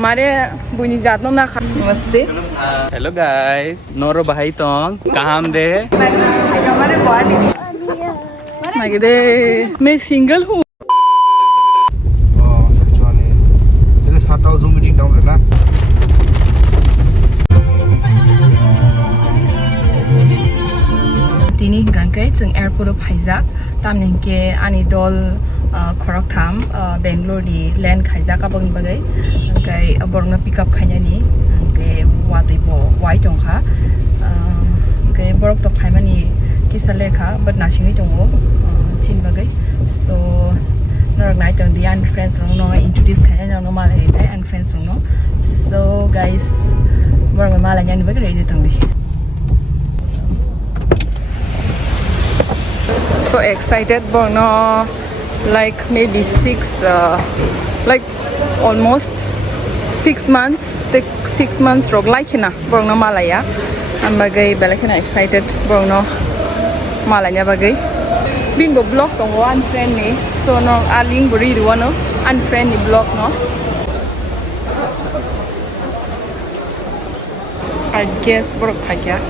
हमारे बुनी जात ना खा नमस्ते हेलो गाइस नोरो भाई तोंग कहाँ हम दे हमारे बॉडी मैं सिंगल हूँ Tini gangkai jeng airport phaijak tamning ke ani dol khorok tham Bangalore di land khaijak abang bagai gangkai aborna pick up khanyani gangkai wati bo wai tongkha gangkai borok to phaimani kisale kha but nasingai tongo chin bagai so norak nai tong di and friends no introduce khanya no malai dai and friends no so guys borok malai nyan bagai ready tong di so excited bono like maybe like almost 6 months the 6 months rog like na bono malaya am bagai belakena excited bono malanya bagai bin go blog tong one friend ni so no aling buri do no unfriend ni blog no I guess borok thakya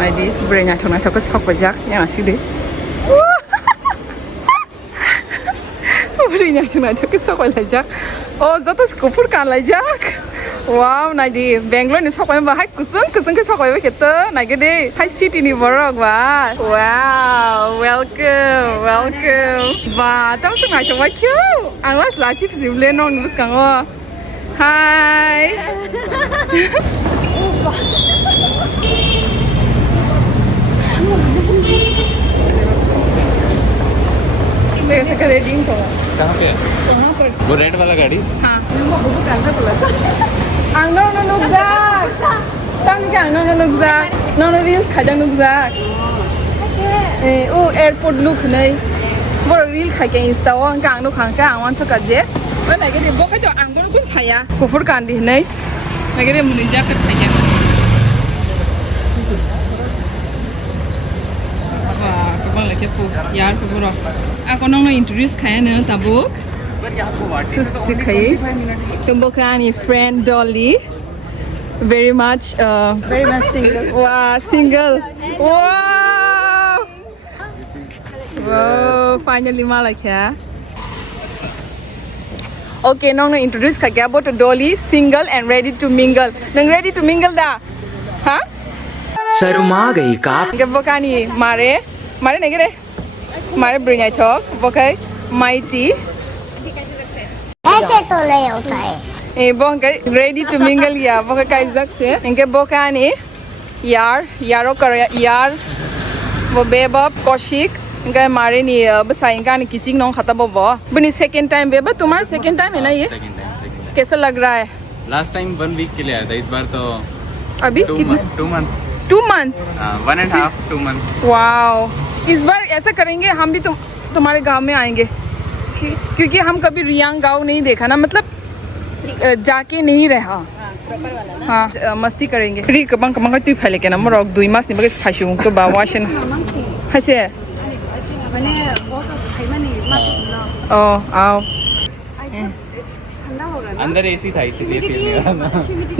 mai di brenya thona thok sok bajak yang aside Berinya cuma tu kisah kau lajak. Oh, jatuh skupur kan lajak. Wow, nadi Bangalore ni sok kau bahai kusung kisah kau begitu. Nadi deh, Thai city ni borok wah. Wow, welcome. Wah, tahu tu nadi cuma cute. Anglas lagi sibuk nong nubus kanggo. Hai. ऐसे कर raiding तो कहाँ पे है वहाँ पर वो red वाला गाड़ी हाँ वो बहुत अंदर बोला था अंगनो न नुकजाक तंग क्या अंगनो न नुकजाक नॉन रील्स खाजा नुकजाक ओ एयरपोर्ट लुक नहीं वो रील खाके इंस्टा वो अंका अंगनो खांका आवान से कजे वो नहीं के वो खाजो अंगनो कुछ खाया कुफुर कांडी नहीं नहीं के मुझे जाकर खाया Kebang lagi pun, ya Kokborok. Aku nong introduce kaya nih tabuk. Sus dikai. Tabuk ani friend Dolly. Very much single. Wow, single. Wow. Wow, finally malah ya. Okay, nong introduce kaya buat Dolly single and ready to mingle. Neng ready to mingle dah? Hah? Saruma gay kap. Kebokani mare. Mare negi re, mare bring I talk, okay? Mighty. ऐसे तो नहीं होता है ए बोंके ready to mingle या बोके काइज़क से इनके बोकानी यारो कर यार वो बेबब कौशिक इनके मारे नी बस इनका नी किचिंग नॉन खत्म हो बो बनी second time बेबा तुम्हारा second time है ना ये कैसा लग रहा है लास्ट टाइम 1 वीक के लिए आया था इस बार तो अभी 2 months 2 months 1.5 2 months वाओ इस बार ऐसा करेंगे हम भी तुम्हारे गांव में आएंगे क्योंकि हम कभी रियांग गांव नहीं देखा ना मतलब जाके नहीं रहा हाँ मस्ती करेंगे री कबंग कबंग तू फैले के ना मरोक 2 मास नहीं बगे फाशुं तो बावाशन हसे ओ आओ अंदर एसी था इसीलिए फील नहीं रहा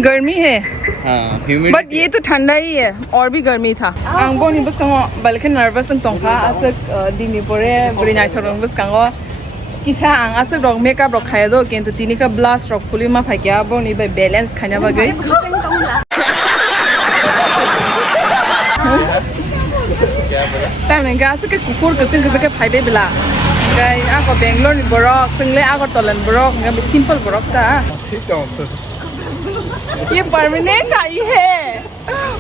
गर्मी है हाँ ह्यूमिडिटी बट ये तो ठंडा ही है और भी गर्मी था आंगो नहीं बस कंगो बल्कि नर्वस तंग था असक दिनी पोरे बुरी नाइट थोड़ा बस कंगो किसा आंग असक रॉक मेकअप रॉक खाया दो किंतु तीनी का ब्लास्ट रॉक फुली मा फाइकिया बो नहीं भाई बैलेंस खाने बगै टाइम का असक कुफुर कसिंग के फाइदे बिला Guys, aku Bangalore ni borok, sengle Agartala borok, nggak simple borok ta. ये परमानेंट आई है।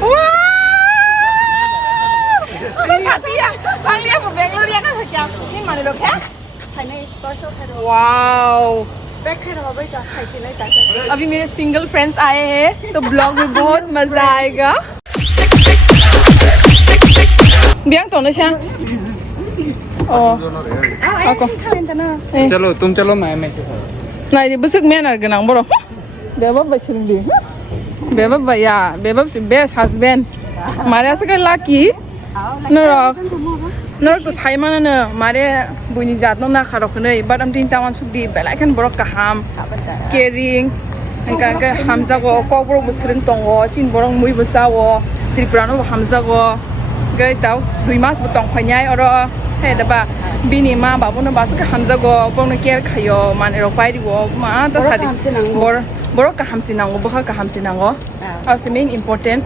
वाह! साथी है। बांग्लादेश को बेंगलोर या ना क्या? नहीं माने लोग क्या? वाओ! अभी मेरे सिंगल फ्रेंड्स आए हैं, तो ब्लॉग में बहुत मजा आएगा। बियांग तो ना aku चलो तुम चलो मैं nah di besok mana genang bro bebab bashing di bebab ya bebab si best husband mare sekali laki norok to sai mana na mare buni jatno na kharok nei but am tin tawan suk di belai kan borok kaham caring 그러니까 함자고 kokborok busring tongo sinborong mui busawo Tripura no hamjago gai tau 2 mas bu tong phanyai oro he daba bini ma babu no bas ka hamjago bono care khayo man ero pai dibo ma ta sadi bor ka hamsinango bokha ka hamsinango asiming important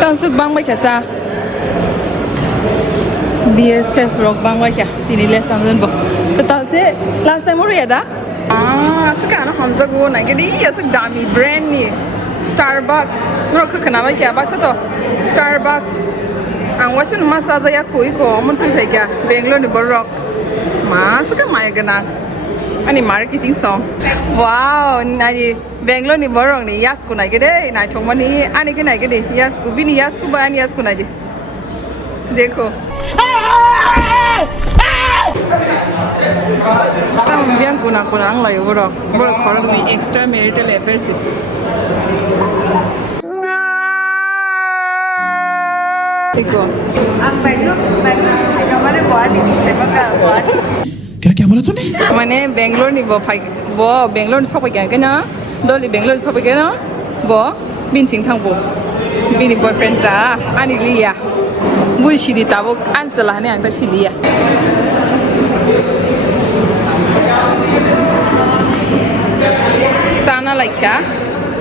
tansuk bang mai khasa BSF rock bang mai kha tinile tamjon bo ketal se last time ore da sekarang hamzago na gedi ya sek dami brand ni Starbucks rock kana ba kya box to Starbucks ang wasan masaja ya koi ko mon tu hai kya Bangalore ni borok mas ka mai gana ani marketing song wow nai Bangalore ni borok ni yas ko na gede na thongma ni ani ke na gede yas ko bini yas ko ba ani yas ko na de देखो Tama biang kuna-kuna ang layo bro. Bro, korang may extramarital affairs. Iko. Ang Bangalore body, body. क्या बोला तूने Mane Bangalore ni bo Bangalore ni sopai kya na? Doli Bangalore sopai kya na? Bo bin sing thang bo. Bini boyfriend ta ani liya. Bui sidi tabo anjala ne anta sidi ya. साना like क्या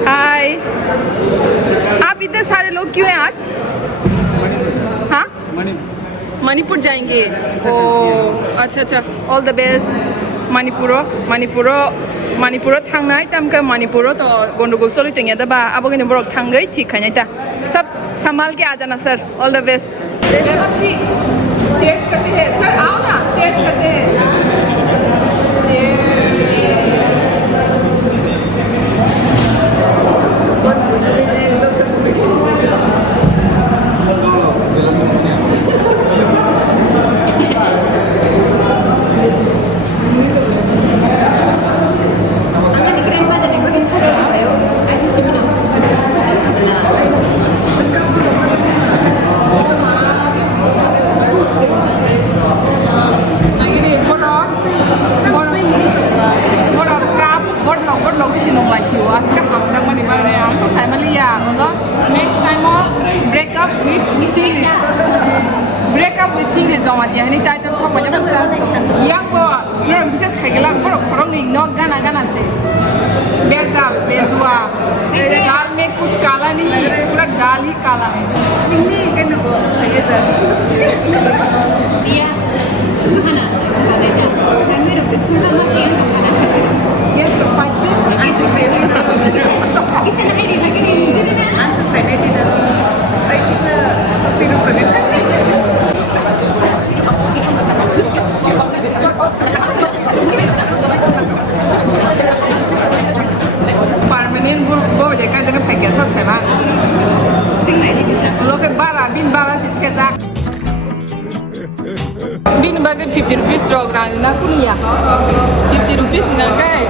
हाय आप इतने सारे लोग क्यों हैं आज हाँ मणिपुर जाएंगे ओ अच्छा अच्छा ऑल द बेस्ट मणिपुर थांनाय तमका मणिपुर तो गंडगोल चलो तो यहाँ दबा अब गने बरक थांगई ठीक है नहीं सब संभाल के आ जाना sir all the best check करते हैं सर आओ ना चेक करते हैं break up with serious jama dia ni title सब बजा बजा yang bo no बिशेष खाइगला बरो खरम नहीं नो गाना गाना से बेजा बेजुआ दाल में कुछ काला नहीं पूरा दाल ही काला है सिंगी के न बो आगे सर दिया खाना खाने का हमें रुक सुना मत ये खाना ये सब पाछे आंसर पे किसे नहीं देखा कि नहीं आंसर पे नहीं था आई किसे तीनों को नहीं permanent bo je ka jana phai kya sab sai ba sing nai ni sa lo ke bin bara sis ke za bin ba ke 50 rupees rog na kunia 50 rupees na kai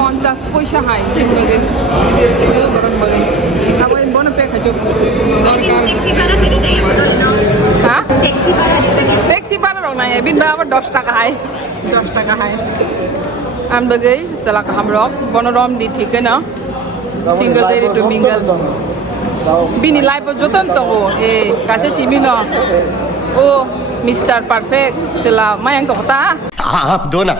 50 paisa hai jeng ba ke barang ba abo in bon pe khajo taxi bara se jai bodol no ha taxi bara rog na bin ba 10 taka hai 10 taka hai am bagai salak hamrok bonorom di thik na single ready to mingle bini life joton to e kase simino o Mr. Perfect tela mayang to ta आप दो ना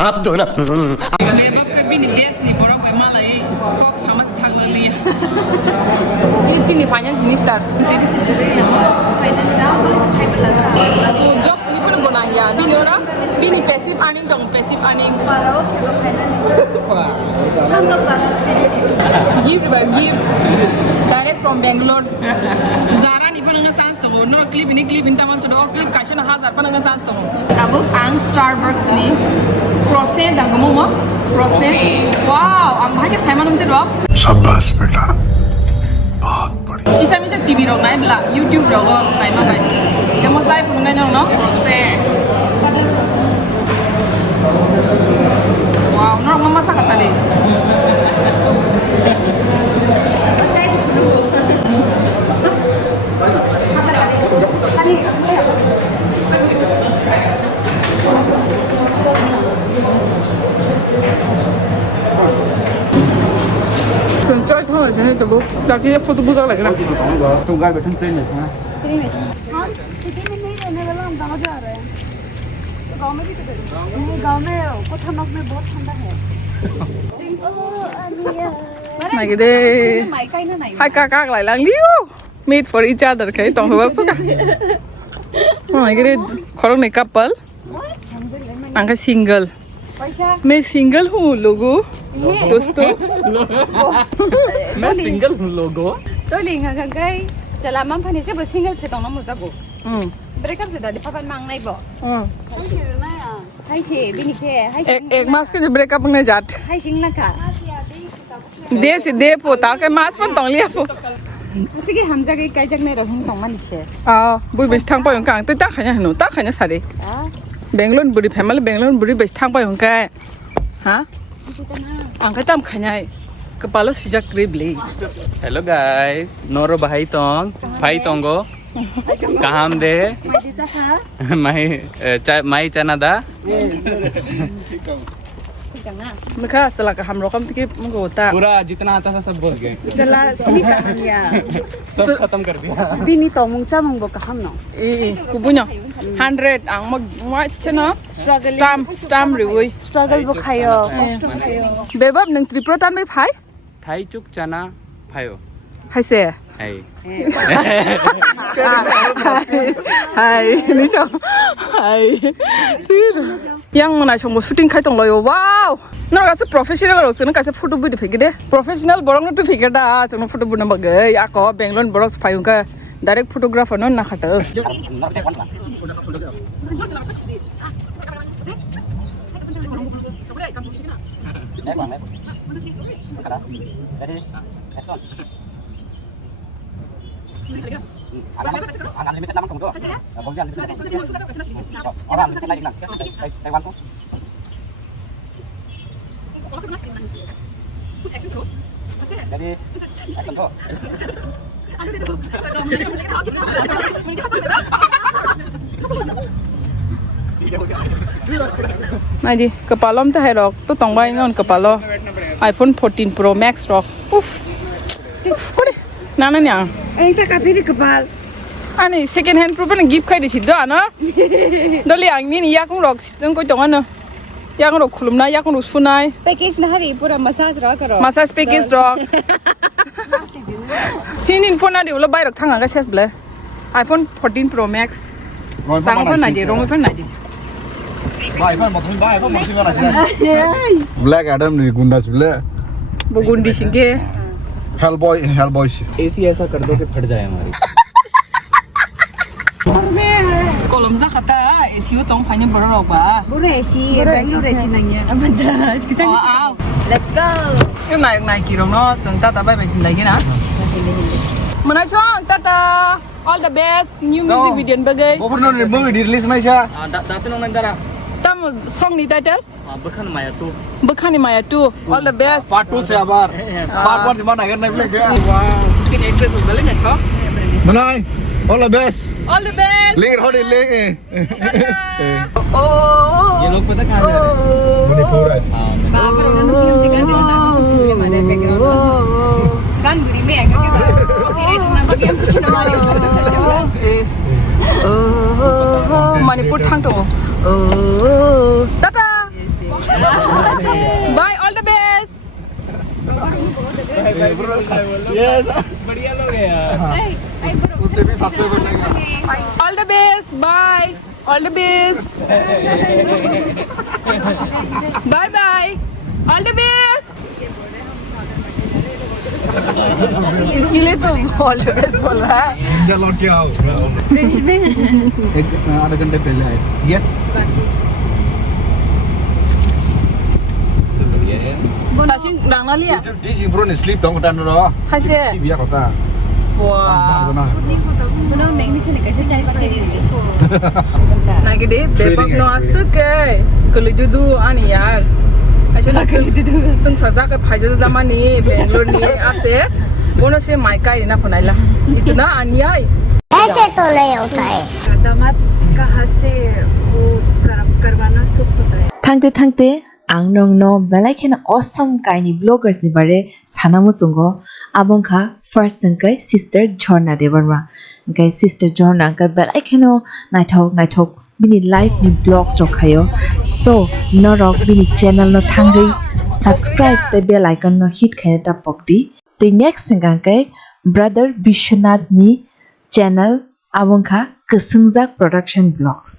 me bab ka bini best ni borok ko malai kok samas thak li ये चीनी finance minister तो job नहीं पन बनाया बिनी और बिनी पैसिव अर्निंग दंग passive earning give direct from Bangalore जारा नहीं पन चांस दंग नो क्लिप इन तमन सो क्लिप काशन 1000 पन चांस दंग अब आं स्टारबक्स नि प्रोसेस दंग मो प्रोसेस वाओ आं भागे साइमन हमते रो शाबाश बेटा बहुत बढ़िया Isa misa TV rong nai bla YouTube rong nai ma bai. Kamu sai pun nai no? Wow, no mama sak kali. thôi sẽ đi tụi đặt cái photo bút ra lại cái nào Trong gai बैठन train में था हाँ city में नहीं रहने वाला हम गाँव जा रहे हैं गाँव में भी तो नहीं गाँव में कोठानोक में बहुत ठंडा है này cái đây hai ca lại lang liu meet for each other cái tổng số số cả này cái đây có này couple ang cái single मैं single हूँ लोगों दोस्तों मैं सिंगल हूँ लोगों tôi liền hàng cái chả làm mắm phải sẽ bớt single sẽ tông nó một giấc ngủ break up sẽ đã đi phá mang này bỏ hay chị bên kia hay एक मास के जो break up में जात hay chính là cả दे से दे पोता के मास पण तोंग लिया पो cái ham ra cái chắc này rồi hình tông mình sẽ बुई बेस थांग पाय हंका ता खाया हनु ता खाया सारे बेंगलोर बुरी फैमिली बेंगलोर बुरी बेस थांग पाय हंका हा आंका तम खाया कपालो सिजाक क्रिबली हेलो गाइस नोरो भाई तोंग भाई तोंगो कहाँ दे माई चना दा मखा सला का हम रोकम तके मगो ता पूरा जितना आता था सब बोल गए चला सिनी कहानिया सब खत्म कर दिया बिनी तो मुंगचा मुंगबो कहम न कुबुnya 100 ang mag chana stam riwi struggle बो खायो कष्ट बो खायो bebab nang tripura tan bai phai थाई चुक चना फायो haise हाय hai ni chong hai sir yang na chong shooting khai tong loyo wow no ga se professional ro se na ka se photo bu de phege de professional borong tu phege da chong photo bu na ba ge ya ko bangalore borok phai ka direct photographer no na khata Này đi, kepala mta hai rok, tu tong bai ngon kepala. iPhone 14 Pro Max rok. Uff. Kau ni, nana ni ang. Enta ka piri kepal Ani second hand Pro pun gift kai di situ ana. Doli ang ni yak rok, tu kau tong ana. Yak rok kulum na, yak rok sunai. package na hari pura massage ro karo Massage package rok. Hinin phone ada ulah bai rok thang angka ses bela. iPhone 14 Pro Max. Tang phone aja, rong phone aja. Black Adam nih gunda sebelah. Bugundi singke. Hellboy sih. AC ऐसा कर दो कि फट जाए हमारी Kolom za kata esiu tong phanya borok ba. Bure si Bangalore si nanya betul kita let's go Yung nai kirong no, sung tata bai bai lagi na. Mana chong tata. All the best new music video bagai. Gopur non movie di release nih sih. tapi nong nandara Tam song ni title bukan maya tuh Bekhani Maya 2. All the best. Part 2 sih abar. Part 1 sih mana akhir nih bilang ya. Wow. Sini actress udah lagi nggak Menai. All the best. All the best. Link हो रही link. ये लोग पता कहाँ जा रहे हैं मणिपुर है. bago ro no yung tiga din na sulit mana background kan guri me agar kita copyright na bagian tu kena mari Manipur thang to. Tata. Bye. All the best. Yes. बढ़िया लोग हैं यार उससे भी सब्सक्राइबर लेंगे. All the best. Bye. All the best. Bye bye. All the best. इसके लिए तो all the best बोल रहा है. इंडिया लौट के आओ. एक आधा घंटे पहले आए. ये Tasing nang nali ya? di Simpro nih sleep dong udah nuro. Hasil. Di biar kota. Wah. puno main ni sini kasi cari pakai diri Nah gede, bebab no asuk ke. Kalau judu ani yar. Asyik nak sung saja ke phajar zaman ni Bangalore ni आपसे बोनो से मायका ही ना पनाइला. इतना अन्याय. ऐसे तो नहीं होता है. दामाद का हाथ से वो करवाना सुख होता है थांते थांते ang nong no belai khena awesome kaini bloggers ni bare sanamu chungo abong kha first kai sister JHARNA Debbarma kai sister JHARNA kai belai kheno naithok bini live ni blogs rokhayo so no rok bini channel no thangai subscribe the bell icon no hit khena ta pokdi the next singa kai brother BISWANATH ni channel abong kha kasungjak production blogs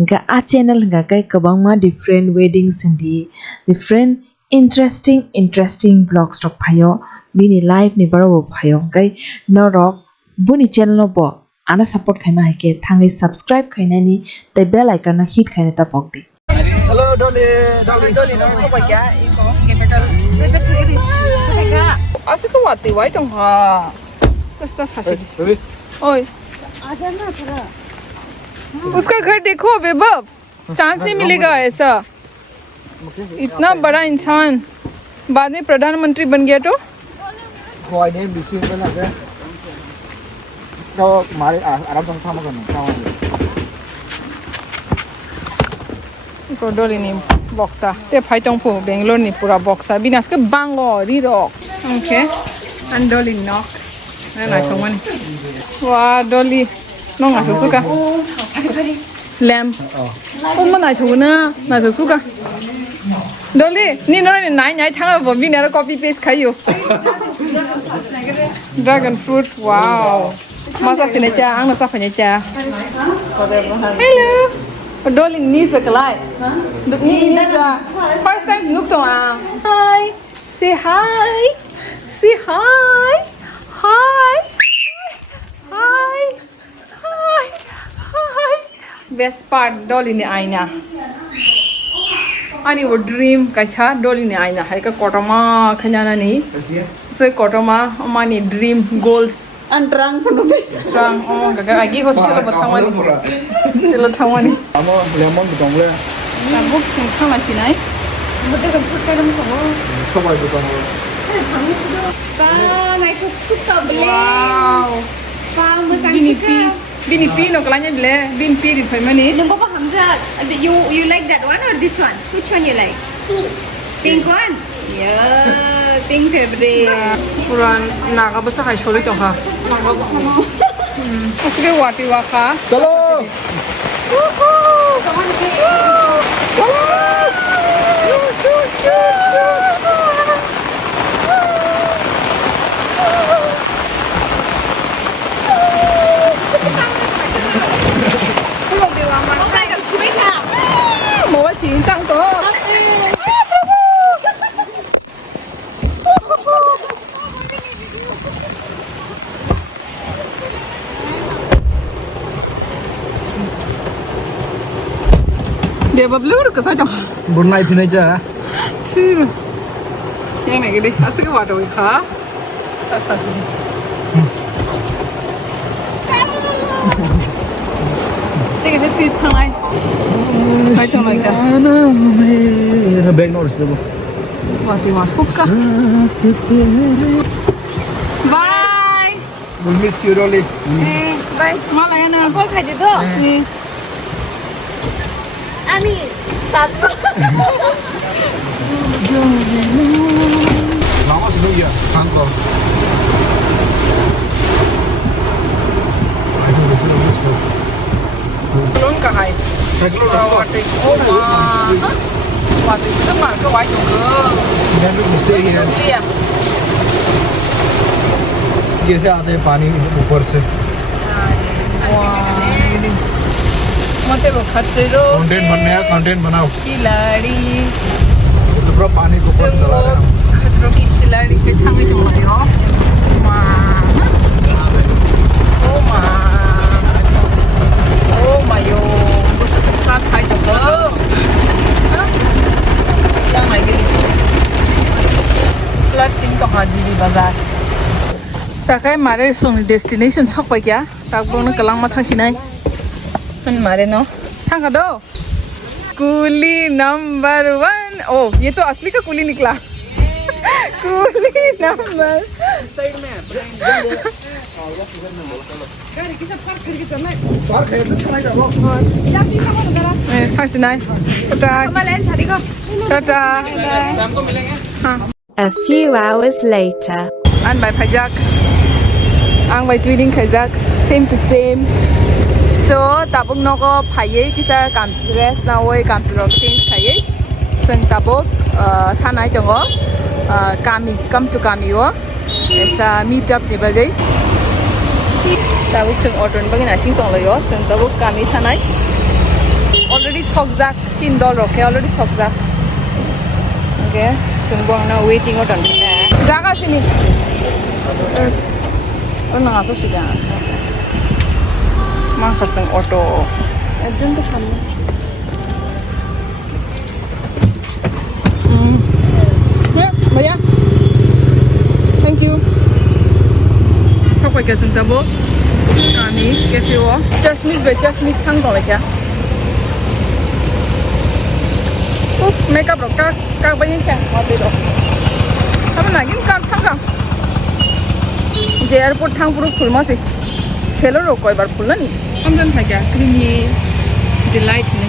inka a channel nga kai kabangma different weddings and different interesting blogs tok phayo bini live ni baro phayo kai no rok buni channel no bo ana support khaima hake thangai subscribe khaina ni the bell icon na hit khaina ta pokdi Hello, Dolly. no ko ba kya iko capital asa ko wati wai tong ha kasta sashi Baby. ओए आजा ना थोड़ा उसका घर देखो बेबब chance नहीं मिलेगा ऐसा इतना बड़ा इंसान बाद में प्रधानमंत्री बन गया तो Khoai này bị xuyên bên này cái. Đâu mà Arab trong tham gần không? को डोली नहीं बॉक्सा ते फाइ तों फु बेंगलोर नहीं पूरा बॉक्सा बिनास के Bangalore री रॉक ओके एंड डोली नॉक ना तो मनी वाह डोली नों आ सुका लैम ओ मना तो ना तो सुका डोली नी नो ने नाइ नाइ थांगा बो बिना रो कॉपी पेस्ट खाइयो ड्रैगन फ्रूट वाओ मासा सिने चा आंग सा फने चा हेलो डोली नी सकलाय नी फर्स्ट टाइम नुक तो हाय से हाय Hi. Best part Dolly ni aina. Ani wo dream kaisa Dolly ni aina hai ka kotoma khanyana ni. So kotoma mani dream goals. अंतरंग पनुबे Strong oh gaga agi hostel batawani. Hostel thawani. Amo lemon butong le. Na book chung thama chinai. Bote ka put kadam thamo. Không ai butong le. Ba ngai thuk suk ta ble. Wow. Ba mo sang Bini pi no kalanya bile bin pi di phai mani. Nung ba Hamza, you like that one or this one? Which one you like? Pink one. Yeah, pink favorite. Puran naga basa khai chori to ha. Naga basa ma. Uske wati wa kha. Chalo. Okay, gặp chị Bích nào. Mo chi tang to. Dia bablu ke sa to. Burnai pinai cha. Thir. Yang này cái đi, asik ke wato kha. Ta pasi. Take it to thang ai thang like that. Bangalore se bo. Wati was fukka. Bye. We miss you, Dolly. Bye. Mala ya na. बोल खाई दे दो आनी Taj Mahal Lama se ya. Bangkok. I think we should miss her. Lon ka hai. Bangalore. Wati. Oh ma. Wati tung ma ke wai chung ke. Then we stay here. Liam. कैसे आते हैं पानी ऊपर से मते वो खतरो कंटेंट बनने है कंटेंट बनाओ खिलाड़ी तो पूरा पानी को ऊपर चला रहे हैं खतरों की खिलाड़ी के थामे जो मरियो ओ मायो वो सब साथ खाई जो क्या मायके प्लस चिंग तो हाजीरी बाजार ताकि मारे सोनी डेस्टिनेशन छक पे क्या ताक बोलने कलांग मत हंसी नहीं पण मारे नो थांगा दो कुली नंबर 1 ओ ये तो असली का कुली निकला Coolie number. साइड में है पार्क है तो खाना जाओ Christina. Tata. Tata. शाम को मिलेंगे A few hours later. An by Pajak. Ang by tweeting Kajak. Same to same. So, tabog no ko paye kita kam stress na way kam rock change paye. Seng tabog thanai jongo. Kami come to Kami wo. Esa meet up ni bagay. Tabog seng order bagay na sing tong lo yo. Seng tabog Kami thanai. Already sokjak $10 okay already sokjak. Okay. Seng buang na waiting order. Jaga sini. Ano nga so siya. Makasang auto. Diyan to siya. Yeah, Maya. Thank you. Sokphaikha sung tabo. Kaami Cafe wo. Just miss thang tong lekya. Makeup ro ka ba yin kya? Wa de ro. Tama na yin ka thang ka. Je airport thang puro khulma se. Selo ro koi bar khulna ni. Amjan tha kya? Creamy delight ne.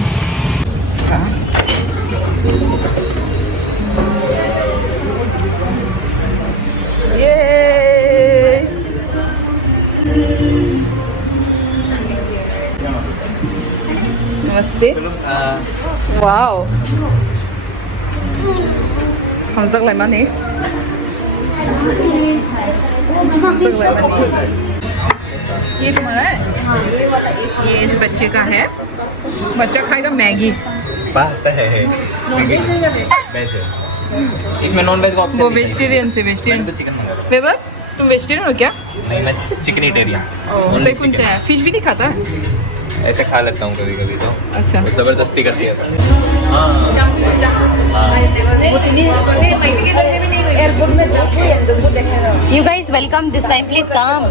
Yay! Namaste. Wow. Hamzak lai mani. ये तुम्हारा है ये इस बच्चे का है बच्चा खाएगा मैगी पास्ता है वेज है इसमें नॉन वेज का ऑप्शन वो वेजिटेरियन से वेजिटेरियन चिकन मंगा लो बेबर तुम वेजिटेरियन हो क्या नहीं मैं चिकनिटेरियन ओह कौन सा है फिश भी नहीं खाता है ऐसे खा लेता हूँ कभी कभी तो अच्छा जबरदस्ती करती है You guys welcome this time. Please come.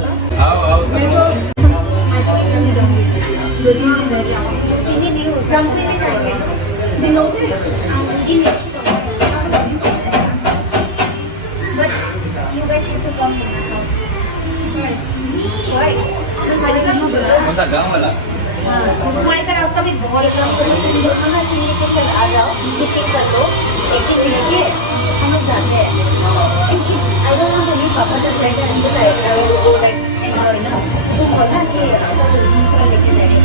कौन सा गाँव वाला मुंबई का रास्ता भी बहुत कम है सीढ़ी के साथ आ जाओ बुकिंग कर लो एक ही मिनट के हम लोग जाते हैं I don't want to leave पापा just like that because I will go like and no तुम बोलना कि दूसरा लेके जाएंगे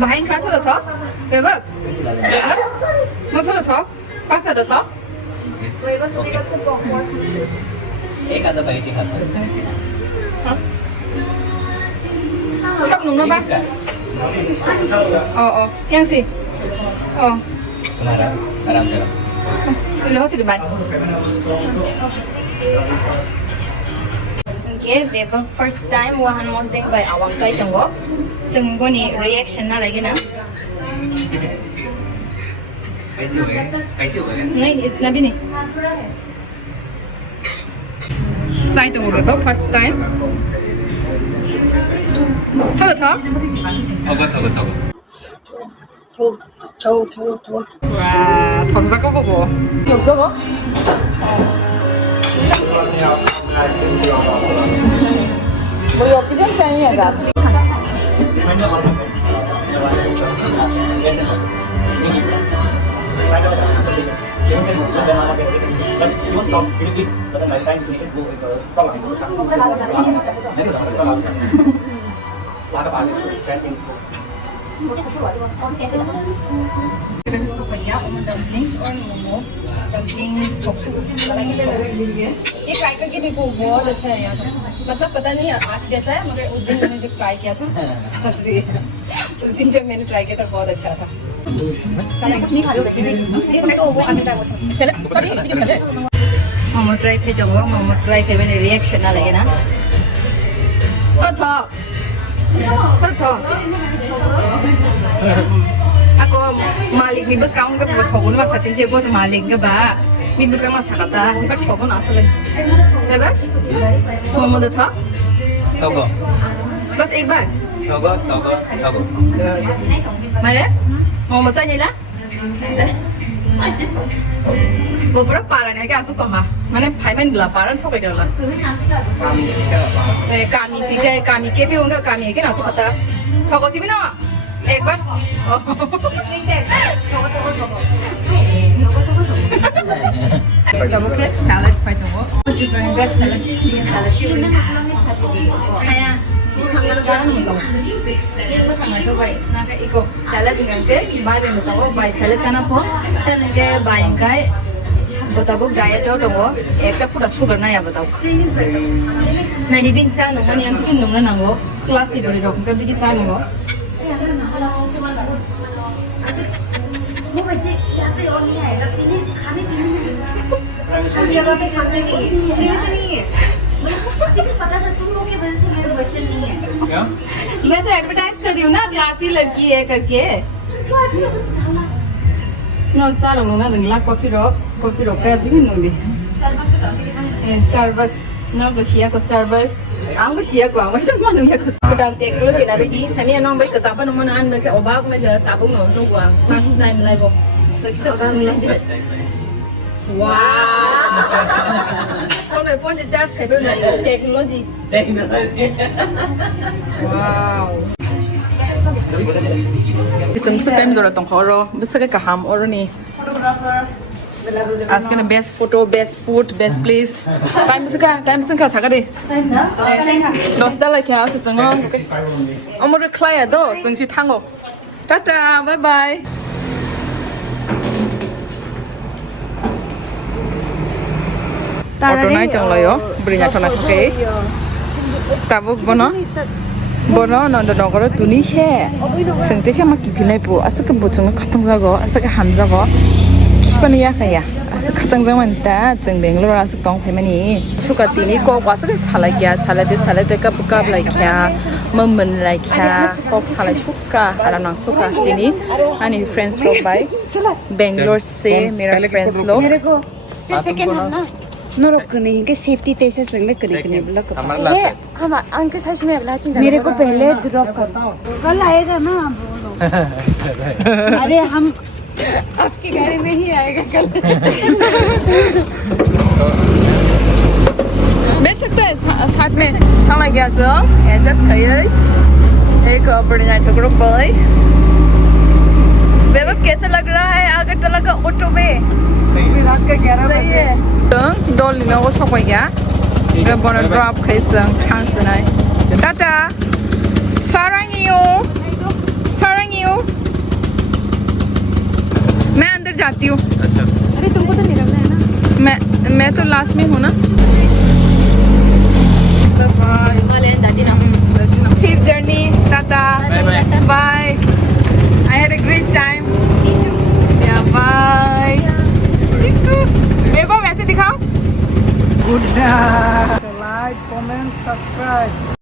भाई खा थोड़ा था बेबर मैं थोड़ा था पास्ता तो था एक आधा बाइट ही खाता सब नूना बा yang sih तुम्हारा आराम से Hello, sila ba? Okay, the first time wahan mos ding by awang kai tanggo. Sung ni reaction na lagi na. Spicy हो गया Nahi, nabi ni. Sai tunggu beba first time. Tahu tak? थोड़ा Wah, bangsa kau apa? Bangsa kau? Boleh okey je cakap ni agak. Dumplings और momo dumplings tofu ये try करके देखो बहुत अच्छा है यहाँ का मतलब पता नहीं आज कैसा है मगर उस दिन मैंने जब ट्राई किया था हंस रही है उस दिन जब मैंने ट्राई किया था बहुत अच्छा था मोमो ट्राई थे जो मोमो ट्राई थे मैंने रिएक्शन ना लगे ना Ako malik ni bus kamu ke potong ni masa sih bos malik ke ba ni bus kamu masa kata ni potong asal lebar mau dah tha Togo. bas ek bar Togo. mana mau masa ni lah beberapa paran ya asuk kah mana payment belah paran sok ke lah kami sih kami cafe enggak kami kan asuk kata Togo sih mana एक बार Double click salad fry tunggu. Different best salad, chicken salad. Saya sekarang musang. Ini musang macam baik. Nak ikut salad dengan ke, baik musang. Baik salad sana pun, dan ke baik kai. Betul diet tu tunggu. Ekta pura sugar na ya betul. Nah jadi bincang nunggu ni yang tu nunggu nunggu. Kelas itu di dok. Kita bikin nunggu. वो बच्चे यहाँ पे और नहीं आएगा पीने खाने पीने सब जगह पे खाते नहीं है अभी तो पता चल तुम लोग की वजह से मेरे बॉयफ्रेंड नहीं है क्या? मैं तो एडवर्टाइज कर रही हूँ ना क्लासी लड़की है करके ना चारों ना रंगला कॉफी रोक का भी नहीं स्टारबक्स ना बचिया को स्टारबक्स आंगो शिया को आंगो सब मालूम है कुछ डाल टेक्नोलॉजी ना बेटी सनी ना भाई कतापा न मन आन के ओबाग में जा ताबुग न तो गुआ फर्स्ट टाइम लाइव तो किसे ओबाग मिला जी वाह तो मैं फोन से चार्ज कर ना technology wow Isang sa time zora tong khoro bisa ka ham or ni ask na best photo best food best place time bisa ka saga de dosta la kya sa sango amor klaya do sangsi thango tata bye bye auto nai tong layo brinya chona thake tabuk bono bono nanda nogoro tuni she sengte she ma kipilai pu asa ka bochung khatang jago asa ka ham jago kipani ya kaya asa khatang jaman ta jeng Bangalore asa tong phaimani suka tini ko wasa ka salai kya salade ka buka lai kya mamman lai kya kok salai suka ala nang suka tini ani friends लोग by Bangalore से मेरा friends लोग मेरे को second हम ना no रोक नहीं के सेफ्टी तेसे संग करने ब्लॉक ये हम अंकल सच में अबला चिंता मेरे को पहले ड्रॉप कर कल आएगा ना बोलो अरे हम आपकी गाड़ी में ही आएगा कल बैठ सकते हैं साथ में खाना गया सो एडजस्ट करिए एक बढ़िया टुकड़ों पर वैभव कैसा लग रहा है अगरतला का ऑटो में रात के 11 बजे दो लिनो वो सब क्या मैं बना ड्रॉप कैसे चांस नहीं टाटा सारंगियो मैं अंदर जाती हूँ अच्छा अरे तुमको तो निकलना है ना मैं तो लास्ट में हूँ ना हिमालयन दादी नाम safe journey tata bye I had a great time yeah bye Vaibhav ऐसे दिखाओ good night like comment subscribe